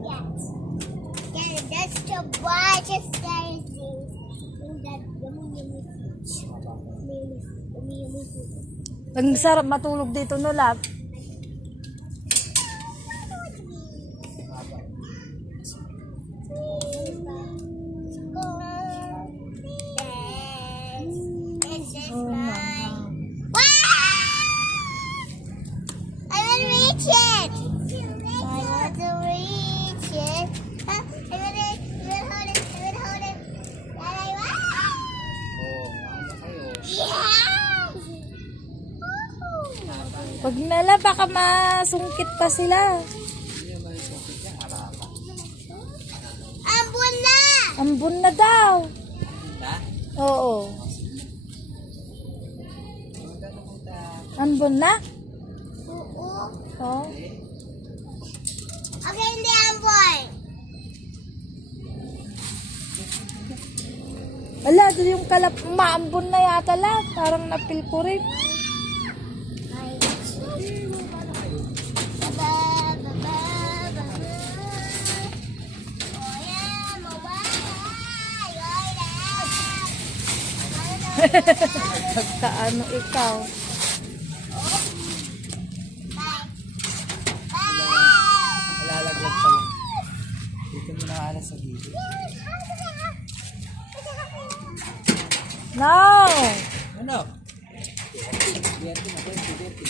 Yes. Yeah, that's the brightest daisy. That yummy. Ang sarap matulog dito no, lab. Pag nala, baka masungkit pa sila. Ambon na! Ambon na daw. Na? Oo. Ambon na? Oo. Oo. Okay, hindi ambon. Ala, doon yung kalap, maambon na yata lang. Parang napil ko rin. Pagkaano ikaw. Malalaglag pa lang. Dito mo nakaalas sa gilid. No! Ano? Biyerte na, biyerte, biyerte.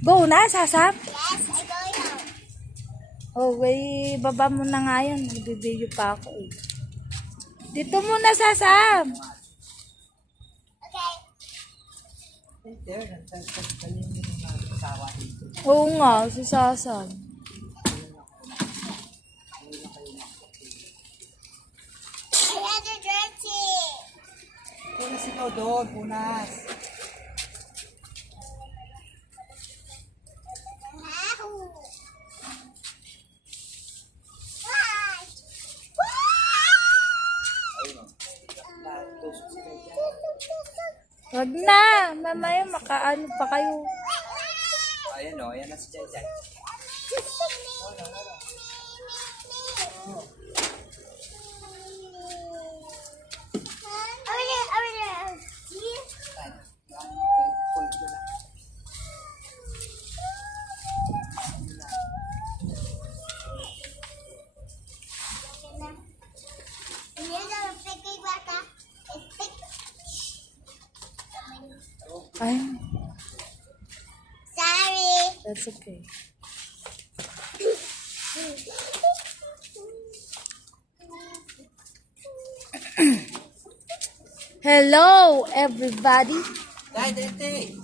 Go na, sasam. Yes, I go now. Oh, way, baba mo na nga yan. Nagbibideo pa ako eh. Dito muna, sasam. Okay. Oo nga, si sasam. Punas ikaw doon, punas. Wag na. Mamaya makaano pa kayo. Ayan o, ayan na si Jai Jai. Yan. That's okay. Hello, everybody. Hi, Dete.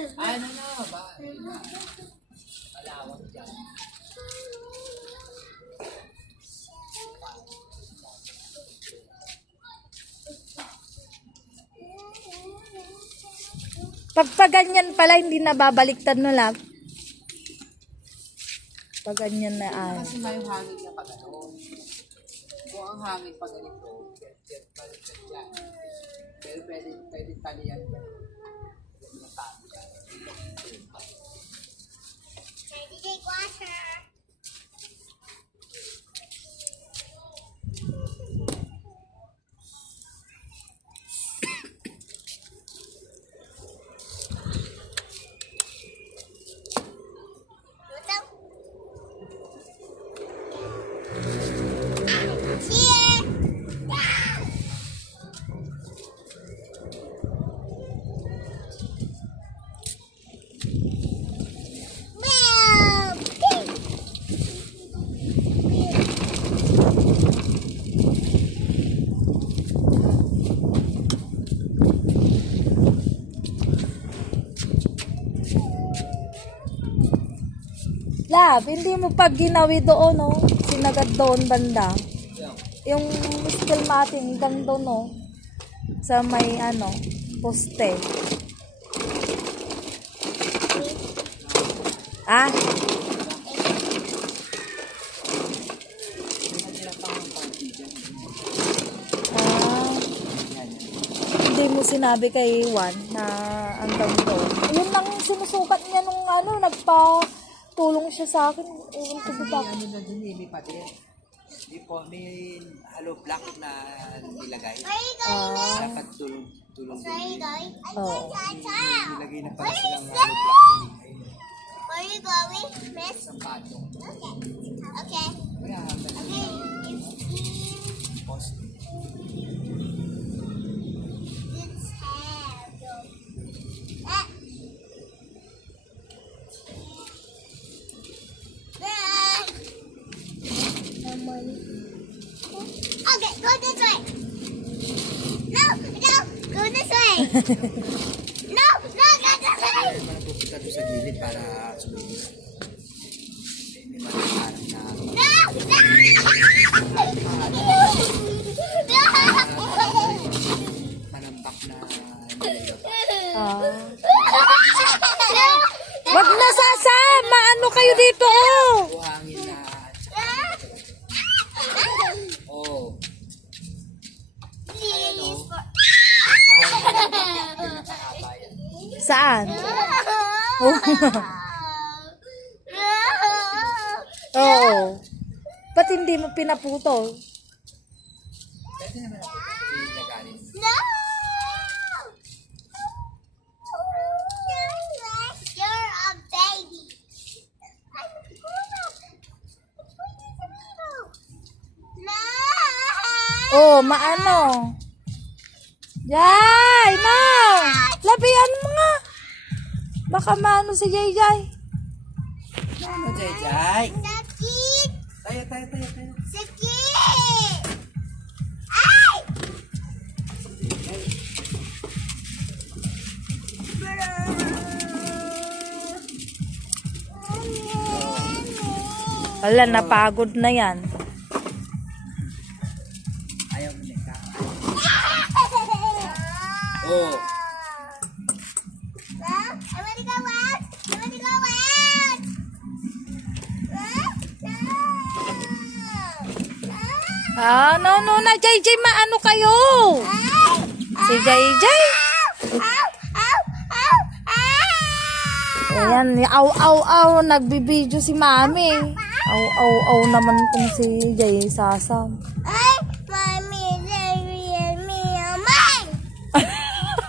Ano na, ba? Malawak dyan. Pag pa ganyan pala, hindi na babaliktad no lang. Pag ganyan na ay. Kasi may hangin na pag ano. Kung ang hangin pag ganito. Pero pwede, pwede talian Try to take water. Lab, hindi mo pag ginawi doon, no? Sinagad doon banda. Yung skill matin, doon, no? Sa may ano, poste. Ah, ah, hindi mo sinabi kay Juan na hanggang doon. Yun lang sinusukat niya nung ano, nagpa-tulong siya sa akin. Ewan ko ba May bakit. ano na dun eh, may pader. May, po, may hollow block na nilagay. Ah, Dapat tulong, tulong din. Oo. Nilagay na pala silang hollow block. Where are you going, miss? Sa patong. Okay. Okay. Hanggang sa Okay. No, no, way. Kaya naman pupunta doon sa gilid para No, manambak na nilagay. ah. Wag na sasama! Ano kayo dito? oh? Buhangin na oh, Please, for- pinakahaba yan. Saan? Oh. Oo. Ba't hindi mo pinaputol? No! You're a baby. I'm a grown-up. No! Oh, maano? Yay! No! Labihan mo nga! Baka maano si Jay Jay. Ano, Jay Jay? Sakit! Tayo, tayo, tayo, tayo. Sakit! Ay! Wala, napagod na yan. Ayaw mo neka. Oh, Ah, no, no na, Jay, maano kayo? Ay! Si! Ah! Ayan, aw, aw, aw, nagbibideo si mami. Aw, aw, aw naman tong si Jay Sasam.